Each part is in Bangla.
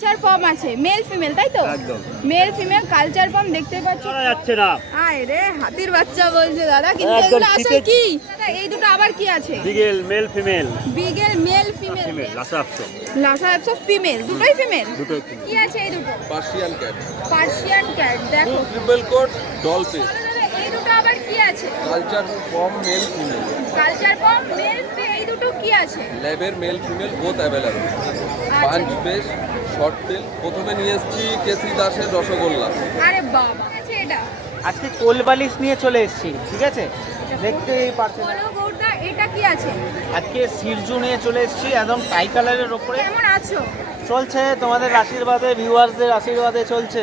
কালচার পম আছে মেল ফিমেল তাই তো একদম মেল ফিমেল কালচার পম দেখতে পাচ্ছ শোনা যাচ্ছে না। আয় রে হাতির বাচ্চা বলছে দাদা কিন্তু একদম এগুলো আসলে শীতের- কি দাদা এই দুটো আবার কি আছে beagle male female beagle male female female Lhasa apso Lhasa apso female দুটোই ফিমেল দুটোই female। কি আছে এই দুটো পার্সিয়ান ক্যাট পার্সিয়ান ক্যাট দেখো ট্রিপল কোট ডল ফিশ এই দুটো আবার কি আছে culture form male female culture pom male এই দুটো কি আছে ল্যাবের মেল ফিমেল বোথ অ্যাভেলেবল আচ্ছা পাঞ্চ ফেস শর্ট টেল প্রথমে নিয়ে এসেছি কেসি দাসের রসগোল্লা আরে বাবা আছে এটা আজকে কোল বালিশ নিয়ে চলে এসেছি, ঠিক আছে? দেখতেই পারছেন। বলো গৌরদা এটা কি আছে আজকে সিরজু নিয়ে চলে এসেছি, একদম টাই কালারের ওপরে। কেমন আছো চলছে তোমাদের আশীর্বাদে, ভিউয়ার্সদের আশীর্বাদে চলছে।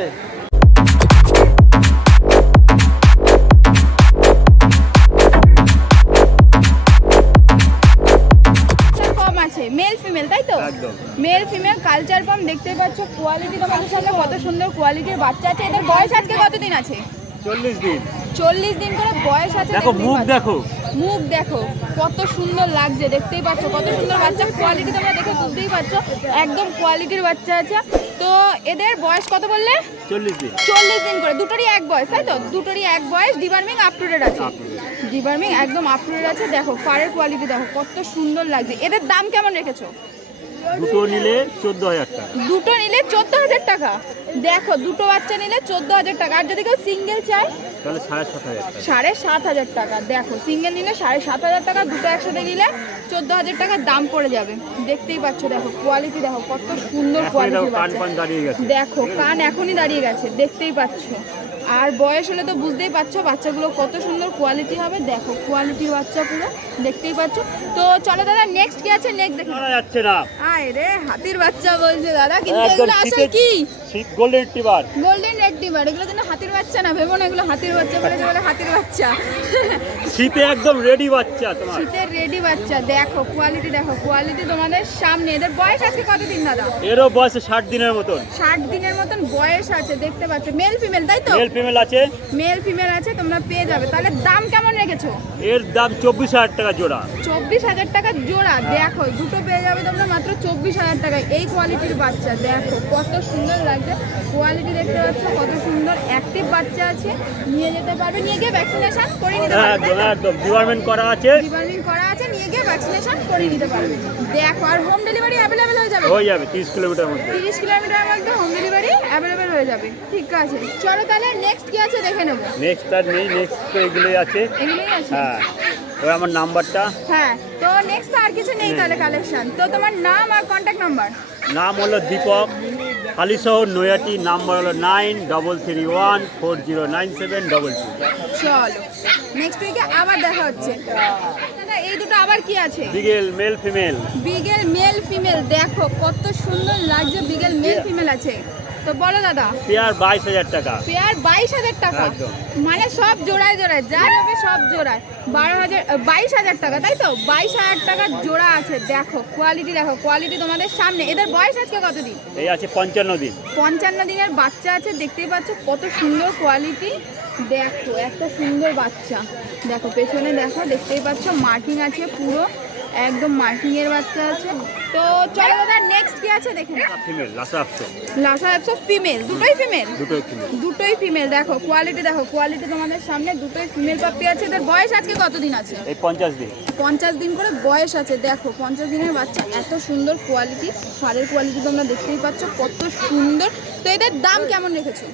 পম আছে মেল ফিমেল তাই তো একদম মেল ফিমেল কালচার পম দেখতে পাচ্ছ কোয়ালিটি তোমাদের সামনে কত সুন্দর কোয়ালিটির বাচ্চা আছে এদের বয়স আজকে কতদিন আছে 40 দিন। 40 দিন করে বয়স আছে দেখো দেখতেই মুখ পাচ্ছ। দেখো মুখ দেখো কত সুন্দর লাগছে দেখতেই পাচ্ছ কত সুন্দর বাচ্চা কোয়ালিটি তোমরা দেখে বুঝতেই পারছো একদম কোয়ালিটির বাচ্চা আছে তো এদের বয়স কত বললে 40 দিন 40 দিন করে দুটোরই এক বয়স তাই তো দুটোরই এক বয়স ডিবার্মিং আপ টু ডেট আছে ডিবার্মিং একদম আপ টু ডেট আছে দেখো ফারের কোয়ালিটি দেখো কত সুন্দর লাগছে এদের দাম কেমন রেখেছো দুটো নিলে 14000 টাকা দুটো নিলে 14000 টাকা দেখো দুটো বাচ্চা নিলে 14000 টাকা আর যদি কেউ সিঙ্গেল চায় তাহলে 7500 টাকা 7500 টাকা দেখো সিঙ্গেল নিলে 7500 টাকা দুটো একসাথে নিলে 14000 টাকার দাম পড়ে যাবে দেখতেই পাচ্ছ দেখো কোয়ালিটি দেখো কত সুন্দর এখন কোয়ালিটি দেখো কান পান দাঁড়িয়ে গেছে দেখো কান এখনই দাঁড়িয়ে গেছে দেখতেই পাচ্ছ আর বয়স হলে তো বুঝতেই পারছো বাচ্চাগুলো কত সুন্দর কোয়ালিটি হবে দেখো কোয়ালিটির বাচ্চা পুরো দেখতেই পাচ্ছ তো চলো দাদা নেক্সট কি আছে নেক্সট দেখি শোনা যাচ্ছে না। আয় রে হাতির বাচ্চা বলছে দাদা কিন্তু একদম এগুলো আসলে শীতের- কি ঠিক গোল্ডেন রিট্রিভার গোল্ডেন রেড্ডিভার এগুলো কিন্তু হাতির বাচ্চা না ভেবো না এগুলো হাতির বাচ্চা বলে বলে হাতির বাচ্চা শীতে একদম রেডি বাচ্চা তোমার। শীতের রেডি বাচ্চা দেখো কোয়ালিটি তোমাদের সামনে এদের বয়স আজকে কতদিন দাদা এরও বয়স 60 দিনের মতন। 60 দিনের মতন বয়স আছে দেখতে পাচ্ছ মেল ফিমেল তাই তো মেল ফিমেল আছে, মেল ফিমেল আছে তোমরা পেয়ে যাবে তাহলে দাম কেমন রেখেছো এর দাম 24000 টাকা জোড়া। 24000 টাকা জোড়া দেখো দুটো পেয়ে যাবে তোমরা মাত্র 24000 টাকায় এই কোয়ালিটির বাচ্চা দেখো কত সুন্দর লাগছে কোয়ালিটি দেখতে পাচ্ছ কত সুন্দর অ্যাক্টিভ বাচ্চা আছে নিয়ে যেতে পারবে নিয়ে গিয়ে ভ্যাকসিনেশন করে নিতে পারবে একদম একদম ডিপার্টমেন্ট করা আছে, ডিবার্মিং করা আছে নিয়ে গিয়ে ভ্যাকসিনেশন করে নিতে পারবে দেখো আর হোম ডেলিভারি অ্যাভেলেবেল হয়ে যাবে হয়ে যাবে 30 কিলোমিটার মধ্যে। 30 কিলোমিটারের মধ্যে হোম ডেলিভারি অ্যাভেলেবেল হয়ে যাবে ঠিক আছে চলো তাহলে নেক্সট কি আছে দেখে নেবো নেক্সট আর নেই, নেক্সট তো এগুলোই আছে। এগুলোই আছে হ্যাঁ ওই আমার নাম্বারটা, হ্যাঁ তো নেক্সট আর কিছু নেই তাহলে কালেকশন তো তোমার নাম আর কন্ট্যাক্ট নাম্বার নাম হলো দীপক, হালিশহর নৈহাটি, নাম্বার হলো 9331409722। চলো নেক্সট উইকে আবার দেখা হচ্ছে দাদা এই দুটো আবার কি আছে beagle male female beagle male female দেখো কত সুন্দর লাগছে বিগেল মেল ফিমেল আছে তো বলো দাদা পেয়ার 22000 টাকা। পেয়ার 22000 টাকা একদম। মানে সব জোড়ায় জোড়ায় যা যাবে সব জোড়ায় 22000 টাকা তাই তো 22000 টাকার জোড়া আছে দেখো কোয়ালিটি তোমাদের সামনে এদের বয়স আজকে কতদিন এই আছে 55 দিন। 55 দিনের বাচ্চা আছে দেখতেই পাচ্ছ কত সুন্দর কোয়ালিটি দেখো একটা সুন্দর বাচ্চা দেখো পেছনে দেখো দেখতেই পাচ্ছ মার্কিং আছে পুরো একদম মার্কিং এর বাচ্চা আছে তো চলো দাদা নেক্সট কি আছে দেখে নাও female Lhasa apso Lhasa apso female দুটোই ফিমেল দুটোই ফিমেল। দুটোই ফিমেল দেখো কোয়ালিটি তোমাদের সামনে দুটোই ফিমেল পাপি আছে এদের বয়স আজকে কতদিন আছে এই 50 দিন। 50 দিন করে বয়স আছে দেখো 50 দিনের বাচ্চা এত সুন্দর কোয়ালিটি সারের কোয়ালিটি তোমরা দেখতেই পাচ্ছ কত সুন্দর তো এদের দাম কেমন রেখেছো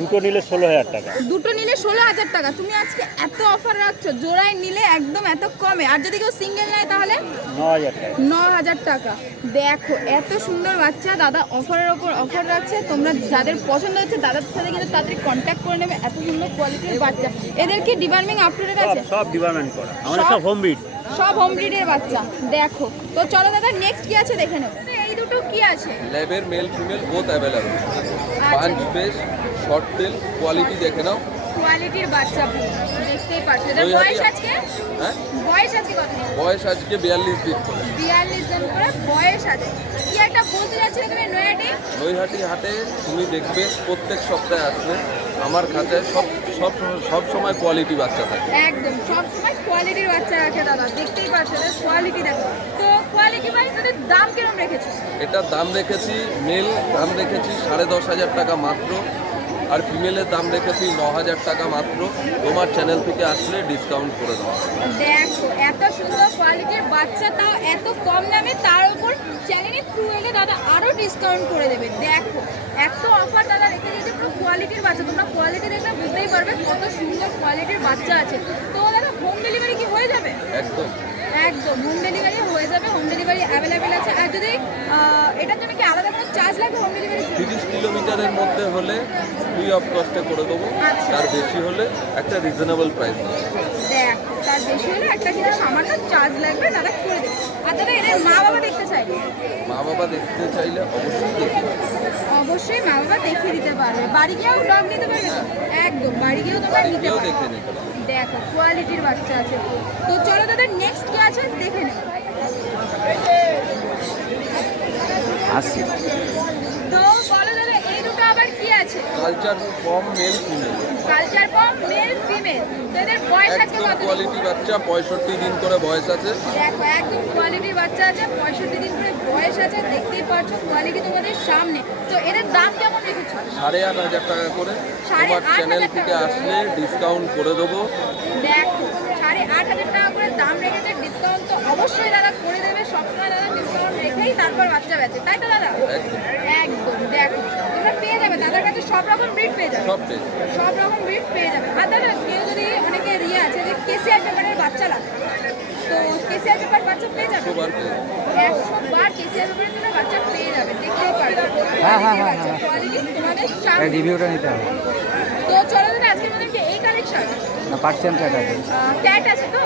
দুটো নিলে 16000 টাকা। দুটো নিলে 16000 টাকা তুমি আজকে এত অফার রাখছো জোড়ায় নিলে একদম এত কমে আর যদি কেউ সিঙ্গেল নেয় তাহলে 9000 টাকা। 9000 টাকা দেখো এত সুন্দর বাচ্চা দাদা অফারের ওপর অফার রাখছে তোমরা যাদের পছন্দ হচ্ছে দাদার সাথে কিন্তু তাড়াতাড়ি কন্ট্যাক্ট করে নেবে এত সুন্দর কোয়ালিটির বাচ্চা এদের কি ডিবার্মিং আপ টু ডেট আছে সব ডিপার্টমেন্ট করা, আমাদের সব- সব হোম ব্রিড। সব হোম ব্রিডের বাচ্চা দেখো তো চলো দাদা নেক্সট কি আছে দেখে নেবো এই দুটো কি আছে ল্যাবের মেল ফিমেল বোথ অ্যাভেলেবল আচ্ছা পাঞ্চ ফেস শর্ট টেল কোয়ালিটি দেখে নাও কোয়ালিটির বাচ্চা দেখতেই পাচ্ছ এদের ওই বয়স হাতি- আজকে হ্যাঁ বয়স আজকে কত বয়স আজকে 42 দিন করে 42 দিন করে বয়স আছে কি একটা বলতে যাচ্ছিলে তুমি নয়াটি নৈহাটি হাটে তুমি দেখবে প্রত্যেক সপ্তাহে আসবে আমার খাতায় সব সময় কোয়ালিটি বাচ্চা থাকে একদম সব সময় কোয়ালিটির বাচ্চা রাখে দাদা দেখতেই পাচ্ছ এদের কোয়ালিটি দেখো তো কোয়ালিটি ওয়াইজ এদের দাম কিরকম রেখেছো? এটার দাম রেখেছি, মেল দাম রেখেছি 10,500 টাকা মাত্র, আর ফিমেলের দাম রেখেছি 9,000 টাকা মাত্র। তোমার চ্যানেল থেকে আসলে ডিসকাউন্ট করে দেওয়া হবে। দেখো এত সুন্দর কোয়ালিটির বাচ্চা, তাও এত কম দামে, তার উপর চ্যানেলের থ্রু এলে দাদা আরও ডিসকাউন্ট করে দেবে। দেখো এত অফার দাদা রেখে দিয়েছে পুরো কোয়ালিটির বাচ্চা। তোমরা কোয়ালিটি দেখলে বুঝতেই পারবে কত সুন্দর কোয়ালিটির বাচ্চা আছে। তো দাদা হোম ডেলিভারি কি হয়ে যাবে? একদম একদম হোম ডেলিভারি হয়ে যাবে, হোম ডেলিভারি অ্যাভেলেবেল আছে। আর যদি এটার জন্য কি আলাদা কোনো চার্জ লাগবে হোম ডেলিভারি? 30 কিলোমিটারের মধ্যে হলে ফ্রি অফ কস্টে করে দেবো, আচ্ছা। তার বেশি হলে একটা রিজনেবল প্রাইস দেবো। দেখ তার বেশি হলে একটা কিন্তু সামান্য চার্জ লাগবে, দাদা করে দেবে। আর দাদা এদের মা বাবা দেখতে চাইবে? মা বাবা দেখতে চাইলে অবশ্যই দেখে অবশ্যই মা বাবা দেখিয়ে দিতে পারবে। বাড়ি গিয়েও ডগ নিতে পারবে তো? একদম বাড়ি গিয়েও তোমরা নিতে কেউ পারবে। দেখে নিতে পারে। দেখো কোয়ালিটির বাচ্চা আছে। তো চলো দাদা নেক্সট কি আছে দেখে নেব। আসি তো বলো দাদা এই দুটো আবার কি আছে? কালচার কম mail female, culture pom male female. তো এদের বয়স আছে একদম কত? কোয়ালিটি বাচ্চা, 65 দিন করে বয়স আছে। দেখো একদম কোয়ালিটির বাচ্চা আছে, 65 দিন করে বয়স আছে। দেখতেই পাচ্ছ কোয়ালিটি তোমাদের সামনে। তো এদের দাম কেমন রেখেছো? 8,500 টাকা করে। তোমার 8,500 চ্যানেল থেকে টাকা। আসলে ডিসকাউন্ট করে দেবো। দেখো 8,500 টাকা করে দাম রেখেছে, ডিসকাউন্ট তো অবশ্যই দাদা করে দেবে। সবসময় দাদা ডিসকাউন্ট রেখেই তারপর বাচ্চা বেচে, তাই তো দাদা? একদম একদম দেখো তোমরা পেয়ে যাবে দাদার কাছে সব রকম ব্রিড পেয়ে যাবে, সব পেয়ে সব রকম ব্রিড পেয়ে যাবে। আর দাদা কেউ যদি অনেকে ইয়ে আছে যে কেসিআর পেপারের বাচ্চা লাগে, তো কেসিআর পেপার বাচ্চা পেয়ে যাবে। 100 বার পেয়ে যাবে। 100 বার কেসিআর পেপারের জন্য বাচ্চা পেয়ে যাবে, দেখতেই পারবে। কোয়ালিটি তোমাদের সামনে। রিভিউটা নিতে হবে তো চলো দাদা আজকের মধ্যে কি এই কালেকশন না, পার্সিয়ান ক্যাট আছে। ক্যাট আছে তো?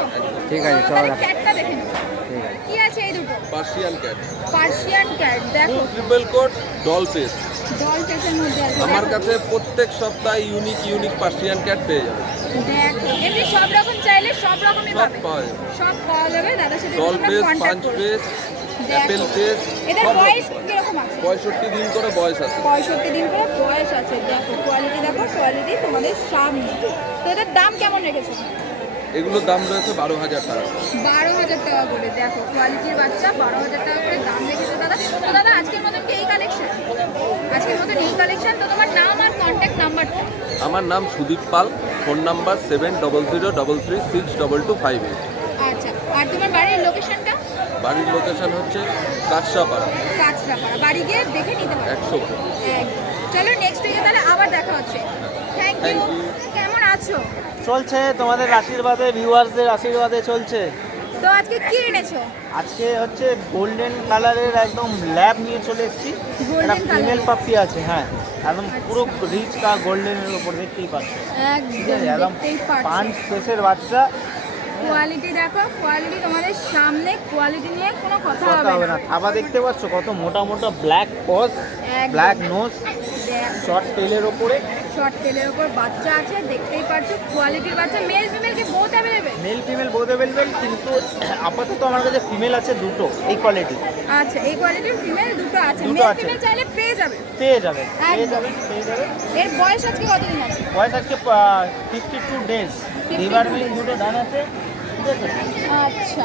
ঠিক আছে, তো চলো তাহলে রাখো। ক্যাটটা দেখে নিও। ঠিক আছে। কি আছে এই দুটো? Persian cat, Persian cat. দেখো triple coat, doll face. Doll ফেসের মধ্যে আছে। আমার দেখো। কাছে প্রত্যেক সপ্তাহে ইউনিক পার্সিয়ান ক্যাট পেয়ে যাবে। দেখো এমনি সব রকম চাইলে সব রকমই সব পাবে, পাওয়া যাবে। সব পাওয়া যাবে দাদার সাথে ডল তোমরা ফেস, কন্টাক্ট পাঞ্চ করো। ফেস, অ্যাপেল ফেস, এদের সব বয়স রকম। কিরকম আছে? 65 দিন করে বয়স আছে। 65 দিন করে বয়স আছে। দেখো কোয়ালিটি, দেখো কোয়ালিটি তোমাদের সামনে। তো এদের দাম কেমন রেখেছো? এগুলোর দাম রয়েছে 12,000 টাকা। 12,000 টাকা করে। দেখো কোয়ালিটির বাচ্চা 12,000 টাকা করে দাম রেখেছে দাদা। তো দাদা আজকের মতন কি এই কালেকশন? আজকের মতন এই কালেকশন। তো তোমার নাম আর কন্ট্যাক্ট নাম্বারটা? আমার নাম সুদীপ পাল, ফোন নাম্বার 7003362258। আচ্ছা, আর তোমার বাড়ির লোকেশনটা? বাড়ির লোকেশন হচ্ছে কাটসাপাড়া, কাঁচরাপাড়া। বাড়ি গিয়ে দেখে নিতে পারো। 100। একদম। চলো নেক্সট উইকে তাহলে আবার দেখা হচ্ছে। Thank you. Thank you. কেমন আছো? চলছে তোমাদের আশীর্বাদে, ভিউয়ার্সদের আশীর্বাদে চলছে। তো আজকে কি এনেছো? আজকে হচ্ছে গোল্ডেন কালারের একদম ল্যাব নিয়ে চলে এসেছি। Golden একটা colour? ফিমেল পাপ্পি আছে, হ্যাঁ, একদম পুরো রিচ কা গোল্ডেনের উপর দেখতেই পাচ্ছ। ঠিক একদম আছে, একদম দেখতেই পাচ্ছ। পাঁচ ফেসের বাচ্চা। কোয়ালিটি দেখো, কোয়ালিটি তোমাদের সামনে, কোয়ালিটি নিয়ে কোনো কথা কথা হবে হবে না। না। থাবা দেখতে পাচ্ছ কত মোটা মোটা, ব্ল্যাক পজ, একদম। ব্ল্যাক নোজ, দেখ শর্ট টেলের ওপরে। শর্ট তেলের উপর বাচ্চা আছে, দেখতেই পাচ্ছ কোয়ালিটির বাচ্চা। মেল ফিমেল কি both available? Mail female both available, কিন্তু আপাতত আমার কাছে ফিমেল আছে দুটো এই কোয়ালিটি। আচ্ছা, এই কোয়ালিটির ফিমেল দুটো আছে। দুটো মেল আছে। ফিমেল চাইলে পেয়ে যাবে। পেয়ে যাবেন, পেয়ে একদম। যাবেন, পেয়ে যাবেন। এর বয়স আজকে কতদিন আছে? বয়স আজকে 52 ডেজ। 52 ডিভারমিং days। দুটো ডান আছে, ঠিক আছে। আচ্ছা,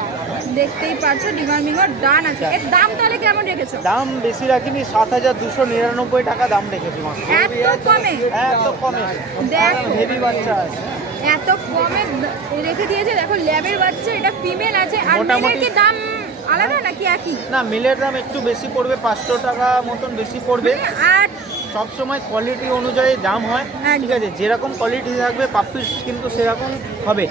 দেখতেই পাচ্ছ ডিমার্মিংও ডান আছে। এর দাম তাহলে কেমন রেখেছো? দাম বেশি রাখিনি, 7,299 টাকা দাম রেখেছি মাত্র। এত কমে? এত কমে, দেখো। হেভি বাচ্চা আছে। এত কমে রেখে দিয়েছে। দেখো ল্যাবের বাচ্চা, এটা ফিমেল আছে। আর মেলের মোটামুটি- কি দাম আলাদা নাকি একই? না, মিলের দাম একটু বেশি পড়বে, 500 টাকা মতন বেশি পড়বে। আর সব সময় কোয়ালিটি অনুযায়ী দাম হয়, একদম। ঠিক আছে। যেরকম কোয়ালিটি থাকবে পাপ্পিস কিন্তু সেরকম হবে।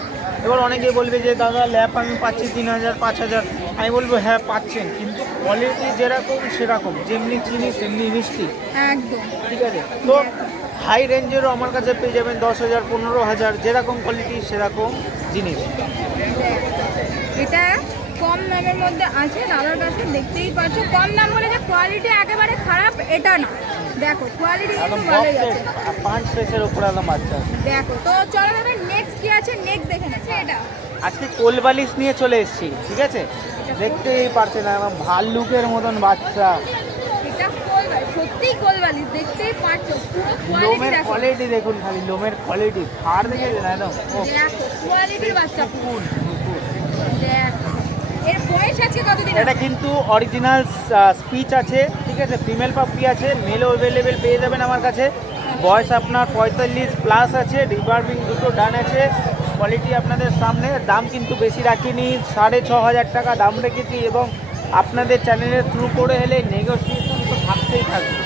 এবার অনেকে বলবে যে দাদা ল্যাপ আমি পাচ্ছি 3,000 5,000, আমি বলবো হ্যাঁ পাচ্ছেন, কিন্তু কোয়ালিটি যেরকম সেরকম, যেমনি চিনি সেমনি মিষ্টি, একদম। ঠিক আছে। তো হাই রেঞ্জেরও আমার কাছে পেয়ে যাবেন 10,000 15,000, যেরকম কোয়ালিটি সেরকম জিনিস। এটা কম দামের মধ্যে আছে দাদার কাছে, দেখতেই পাচ্ছ। কম দাম বলে যে কোয়ালিটি একেবারে খারাপ এটা না। দেখো কোয়ালিটি একদম কিন্তু ভালোই আছে। পাঁচ ফেসের উপরে একদম বাচ্চা আছে। দেখো তো চলো দাদা নেক্সট কি আছে নেক্সট দেখে নেছি। এটা আজকে কোলবালিশ নিয়ে চলে এসেছি, ঠিক আছে। দেখতেই পারছেন একদম ভাল্লুকের মতন বাচ্চা। এটা কোলবালিশ, সত্যিই কোলবালিশ, দেখতেই পাচ্ছ। পুরো কোয়ালিটি লোমের দেখো। কোয়ালিটি দেখুন, খালি লোমের কোয়ালিটি ফাড় দেখেছেন একদম। ও দেখো কোয়ালিটির বাচ্চা পুরো। কুকুর, কুকুর। দেখো এর বয়স আছে কতদিন? এটা কিন্তু অরিজিনাল স্পিচ আছে, ঠিক আছে, ফিমেল পাপ্পি আছে, মেলও অ্যাভেলেবেল পেয়ে যাবেন আমার কাছে। বয়স আপনার 45 প্লাস আছে, রিবার্বিং দুটো ডান আছে। কোয়ালিটি আপনাদের সামনে, দাম কিন্তু বেশি রাখিনি, 6,500 টাকা দাম রেখেছি, এবং আপনাদের চ্যানেলের থ্রু করে হলে নেগোসিয়েশন তো থাকতেই থাকবে।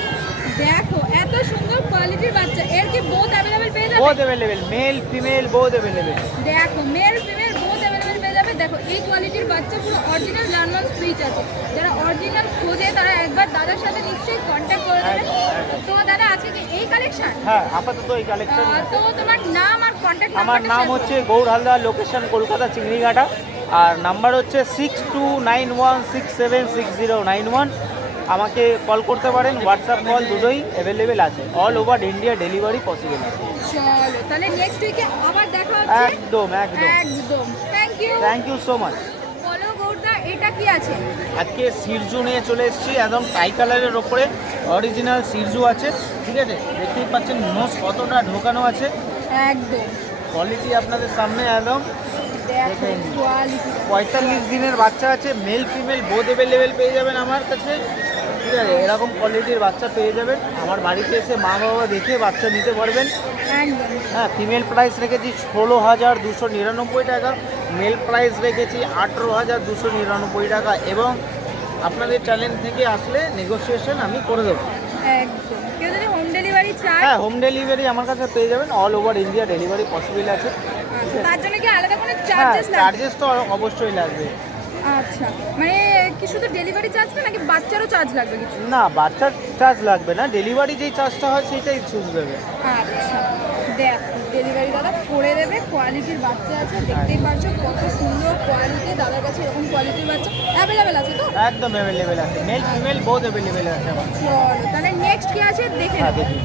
দেখো এত সুন্দর কোয়ালিটির বাচ্চা, এর কি বোথ অ্যাভেলেবেল পেয়ে যাবে? Both available, mail female both available. দেখো মেল ফিমেল বোথ অ্যাভেলেবেল পেয়ে যাবে। দেখো এই কোয়ালিটির বাচ্চা পুরো অরিজিনাল জার্মান স্পিচ আছে। যারা অরিজিনাল খোঁজে তারা একবার দাদার সাথে নিশ্চয়ই কন্ট্যাক্ট করে নেবে। তো দাদা আজকে কি এই কালেকশন? হ্যাঁ, আপাতত এই কালেকশন। তো তোমার নাম আর কন্ট্যাক্ট আমার নাম হচ্ছে গৌর হালদার, লোকেশন কলকাতা চিংড়িঘাটা, আর নাম্বার হচ্ছে 6291676091। আমাকে কল করতে পারেন, হোয়াটসঅ্যাপ কল দুটোই অ্যাভেলেবেল আছে, all over India delivery possible আছে। চলো তাহলে নেক্সট উইকে আবার দেখা হচ্ছে। একদম একদম। একদম থ্যাংক ইউ সো মাচ। বলো গৌরদা এটা কি আছে? আজকে সিরজু নিয়ে চলে এসেছি, একদম টাই কালারের ওপরে অরিজিনাল সিরজু আছে, ঠিক আছে, দেখতেই পাচ্ছেন নোজ কতটা ঢোকানো আছে। একদম কোয়ালিটি আপনাদের সামনে একদম। দেখো কোয়ালিটি 45 দিনের বাচ্চা আছে, মেল ফিমেল বোথ অ্যাভেলেবেল পেয়ে যাবেন আমার কাছে, ঠিক আছে, এরকম কোয়ালিটির বাচ্চা পেয়ে যাবেন। আমার বাড়িতে এসে মা বাবা দেখে বাচ্চা নিতে পারবেন। একদম হ্যাঁ, ফিমেল প্রাইস রেখেছি 16,299 টাকা, মেল প্রাইস রেখেছি 18,299 টাকা, এবং আপনাদের চ্যানেল থেকে আসলে নেগোসিয়েশন আমি করে দেবো। একদম কেউ যদি হোম ডেলিভারি চায় হ্যাঁ, হোম ডেলিভারি আমার কাছে পেয়ে যাবেন, all over India delivery possible আছে। তার জন্য কি আলাদা কোনো হ্যাঁ, চার্জেস লাগবে? চার্জেস তো অবশ্যই লাগবে। আচ্ছা মানে কি শুধু ডেলিভারি চার্জ নাকি বাচ্চারও চার্জ লাগবে কিছু? না, বাচ্চার চার্জ লাগবে না, ডেলিভারি যেই চার্জটা হয় সেইটাই চুজ দেবে। আচ্ছা দেখো ডেলিভারি দাদা করে দেবে। কোয়ালিটির বাচ্চা আছে, দেখতেই পাচ্ছ কত সুন্দর কোয়ালিটি। দাদার কাছে এরকম কোয়ালিটির বাচ্চা অ্যাভেলেবেল আছে তো? একদম অ্যাভেলেবেল আছে, মেল ফিমেল বোথ অ্যাভেলেবেল আছে আমার। চলো তাহলে নেক্সট কি আছে দেখে হ্যাঁ, নেবো। দেখুন।